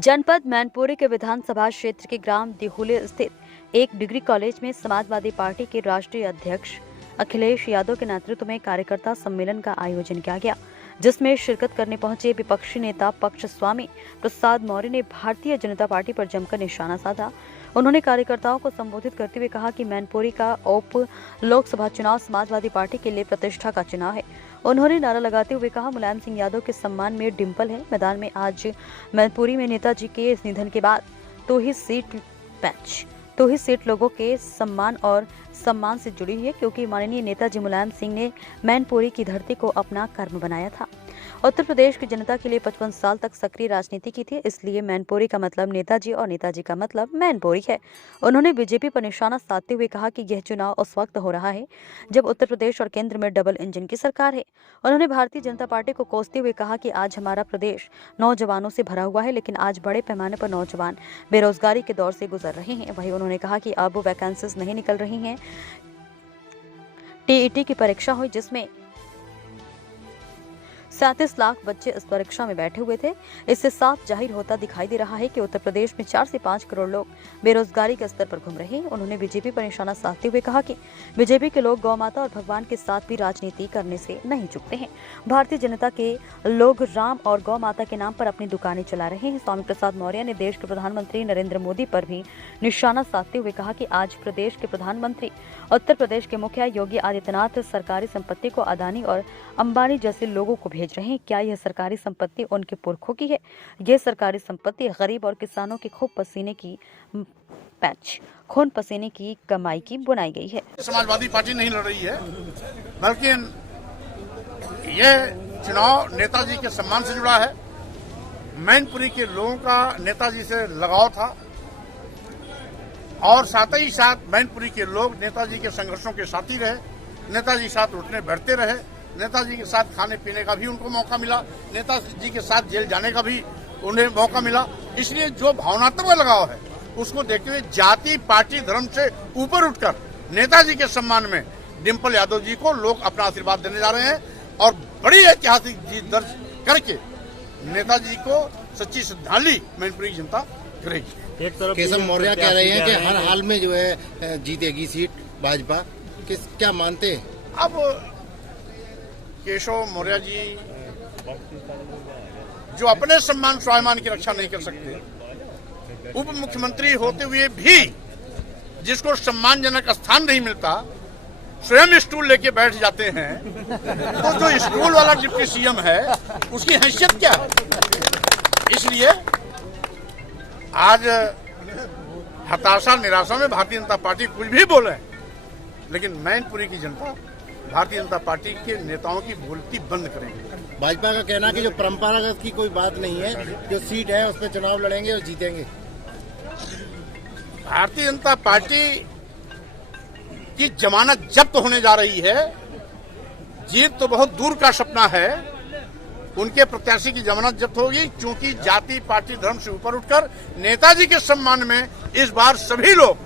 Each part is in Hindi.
जनपद मैनपुरी के विधानसभा क्षेत्र के ग्राम दिहुले स्थित एक डिग्री कॉलेज में समाजवादी पार्टी के राष्ट्रीय अध्यक्ष अखिलेश यादव के नेतृत्व में कार्यकर्ता सम्मेलन का आयोजन किया गया, जिसमें शिरकत करने पहुंचे विपक्षी नेता पक्ष स्वामी प्रसाद मौर्य ने भारतीय जनता पार्टी पर जमकर निशाना साधा। उन्होंने कार्यकर्ताओं को संबोधित करते हुए कहा कि मैनपुरी का उप लोकसभा चुनाव समाजवादी पार्टी के लिए प्रतिष्ठा का चुनाव है। उन्होंने नारा लगाते हुए कहा, मुलायम सिंह यादव के सम्मान में डिंपल है। मैदान में आज मैनपुरी में नेताजी के इस निधन के बाद तो ही सीट लोगों के सम्मान से जुड़ी है, क्योंकि माननीय नेताजी मुलायम सिंह ने मैनपुरी की धरती को अपना कर्म बनाया था। उत्तर प्रदेश की जनता के लिए 55 साल तक सक्रिय राजनीति की थी, इसलिए मैनपुरी का मतलब नेताजी और नेताजी का मतलब मैनपुरी है। उन्होंने बीजेपी पर निशाना साधते हुए कहा कि यह चुनाव उस वक्त हो रहा है जब उत्तर प्रदेश और केंद्र में डबल इंजन की सरकार है। उन्होंने भारतीय जनता पार्टी को कोसते हुए कहा कि आज हमारा प्रदेश नौजवानों से भरा हुआ है, लेकिन आज बड़े पैमाने पर नौजवान बेरोजगारी के दौर से गुजर रहे हैं। वहीं उन्होंने कहा कि अब वैकेंसीज नहीं निकल रही हैं। टीईटी की परीक्षा हुई, जिसमें 37 लाख बच्चे इस परीक्षा में बैठे हुए थे। इससे साफ जाहिर होता दिखाई दे रहा है कि उत्तर प्रदेश में 4 से 5 करोड़ लोग बेरोजगारी के स्तर पर घूम रहे हैं। उन्होंने बीजेपी पर निशाना साधते हुए कहा कि बीजेपी के लोग गौ माता और भगवान के साथ भी राजनीति करने से नहीं चूकते हैं। भारतीय जनता के लोग राम और गौ माता के नाम पर अपनी दुकानें चला रहे हैं। स्वामी प्रसाद मौर्य ने देश के प्रधानमंत्री नरेंद्र मोदी पर भी निशाना साधते हुए कहा कि आज प्रदेश के प्रधानमंत्री उत्तर प्रदेश के मुखिया योगी आदित्यनाथ सरकारी संपत्ति को अदानी और अंबानी जैसे लोगों को भेज रहे हैं। क्या यह सरकारी संपत्ति उनके पुरखों की है? यह सरकारी संपत्ति गरीब और किसानों के खून पसीने की कमाई की बुनाई गई है। समाजवादी पार्टी नहीं लड़ रही है, बल्कि यह चुनाव नेताजी के सम्मान से जुड़ा है। मैनपुरी के लोगों का नेताजी से लगाव था और साथ ही साथ मैनपुरी के लोग नेताजी के संघर्षों के साथी रहे, नेताजी के साथ उठने बैठते रहे, नेताजी के साथ खाने पीने का भी उनको मौका मिला, नेताजी के साथ जेल जाने का भी उन्हें मौका मिला। इसलिए जो भावनात्मक लगाव है उसको देखते हुए जाति पार्टी धर्म से ऊपर उठकर नेताजी के सम्मान में डिंपल यादव जी को लोग अपना आशीर्वाद देने जा रहे हैं और बड़ी ऐतिहासिक जीत दर्ज करके नेताजी को सच्ची श्रद्धांजलि मैनपुरी की जनता करेगी। एक तरफ केशव मौर्य कह रहे हैं कि हर हाल में जो है जीतेगी सीट भाजपा, क्या मानते हैं? अब केशव मौर्य जी जो अपने सम्मान स्वाभिमान की रक्षा नहीं कर सकते, उप मुख्यमंत्री होते हुए भी जिसको सम्मानजनक स्थान नहीं मिलता, स्वयं स्टूल लेके बैठ जाते हैं, तो जो स्टूल वाला डिप्टी सीएम है उसकी हैसियत क्या है? इसलिए आज हताशा निराशा में भारतीय जनता पार्टी कुछ भी बोले, लेकिन मैनपुरी की जनता भारतीय जनता पार्टी के नेताओं की बोलती बंद करेंगे। भाजपा का कहना है कि जो परंपरागत की कोई बात नहीं है, जो सीट है उस पर चुनाव लड़ेंगे और जीतेंगे। भारतीय जनता पार्टी की जमानत जब्त होने जा रही है। जीत तो बहुत दूर का सपना है, उनके प्रत्याशी की जमानत जब्त होगी, क्योंकि जाति पार्टी धर्म से ऊपर उठकर नेताजी के सम्मान में इस बार सभी लोग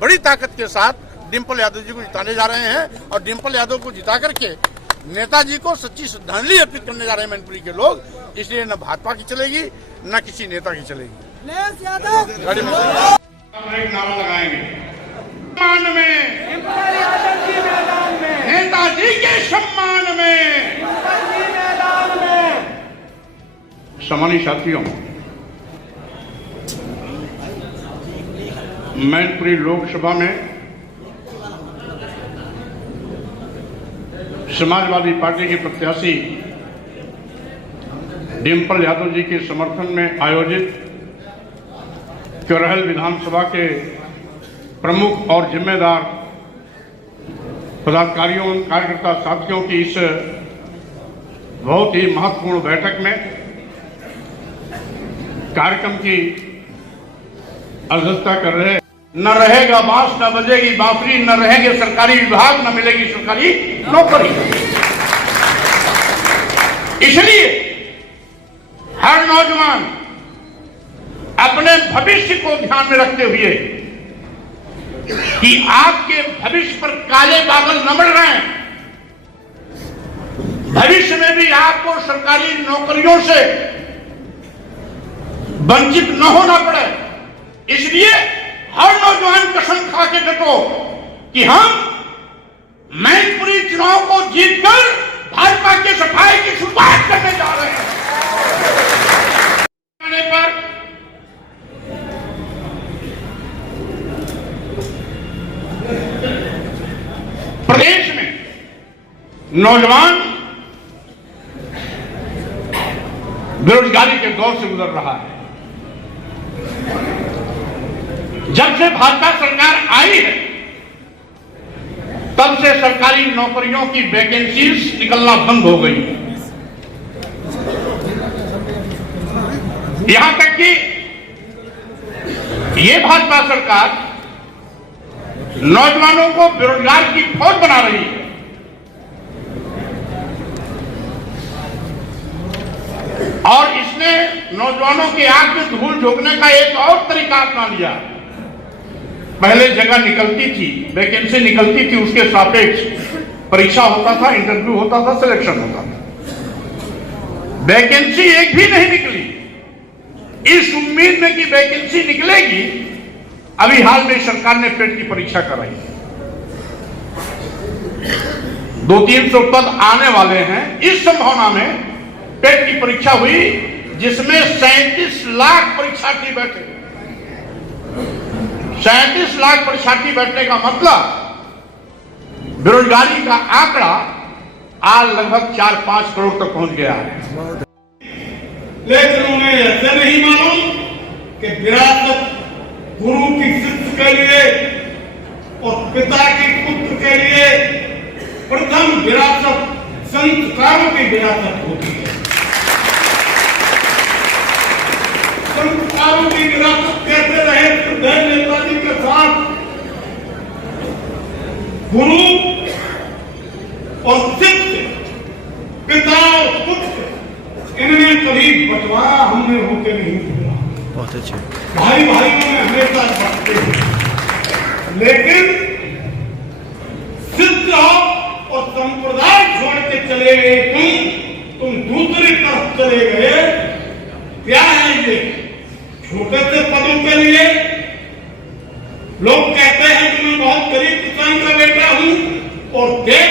बड़ी ताकत के साथ डिंपल यादव जी को जिताने जा रहे हैं और डिंपल यादव को जिता करके नेताजी को सच्ची श्रद्धांजलि अर्पित करने जा रहे हैं मैनपुरी के लोग। इसलिए न भाजपा की चलेगी न किसी नेता की चलेगी। नारा लगाएंगे नेताजी के सम्मान में। सम्मानित साथियों, मैनपुरी लोकसभा में समाजवादी पार्टी के प्रत्याशी डिंपल यादव जी के समर्थन में आयोजित करहल विधानसभा के प्रमुख और जिम्मेदार पदाधिकारियों कार्यकर्ता साथियों की इस बहुत ही महत्वपूर्ण बैठक में कार्यक्रम की अध्यक्षता कर रहे। न रहेगा बांस, न बजेगी बांसुरी, न रहेंगे सरकारी विभाग, न मिलेगी सरकारी नौकरी। इसलिए हर नौजवान अपने भविष्य को ध्यान में रखते हुए कि आपके भविष्य पर काले बादल न बढ़ रहे हैं, भविष्य में भी आपको सरकारी नौकरियों से वंचित न होना पड़े, इसलिए हर नौजवान कसम खा के डटो कि हम मैनपुरी चुनाव को जीतकर भाजपा के सफाई की शुरुआत करने जा रहे हैं। पर प्रदेश में नौजवान बेरोजगारी के दौर से गुजर रहा है। जब से भाजपा सरकार आई है तब से सरकारी नौकरियों की वैकेंसीज निकलना बंद हो गई। यहां तक कि ये भाजपा सरकार नौजवानों को बेरोजगार की फौज बना रही है। और इसने नौजवानों की आंख में धूल झोंकने का एक और तरीका अपना लिया। पहले जगह निकलती थी, वैकेंसी निकलती थी, उसके सापेक्ष परीक्षा होता था, इंटरव्यू होता था, सिलेक्शन होता था। वैकेंसी एक भी नहीं निकली। इस उम्मीद में कि वैकेंसी निकलेगी, अभी हाल में सरकार ने पेट की परीक्षा कराई। 200-300 पद आने वाले हैं। इस संभावना में पेट की परीक्षा हुई जिसमें 37 लाख परीक्षार्थी बैठे। 37 लाख परीक्षार्थी बैठने का मतलब बेरोजगारी का आंकड़ा आज लगभग 4-5 करोड़ तक पहुंच गया है। लेकिन उन्हें ऐसे नहीं मालूम कि विरासत गुरु की शिष्य के लिए और पिता की पुत्र के लिए प्रथम विरासत संस्कारों की विरासत होती है। संस्कारों की विरासत कैसे रहे? श्रद्धेय नेताजी के साथ गुरु और शिष्य, पिता और पुत्र, इनमें कभी बंटवारा हमने होते नहीं हुआ। बहुत अच्छे। भाई भाइयों में हमेशा बांटते हैं, लेकिन सिद्ध और संप्रदाय छोड़ के चले गए तुम दूसरी तरफ चले गए। क्या है ये? छोटे से पदों के लिए लोग कहते हैं कि मैं बहुत गरीब किसान का बेटा हूं और देश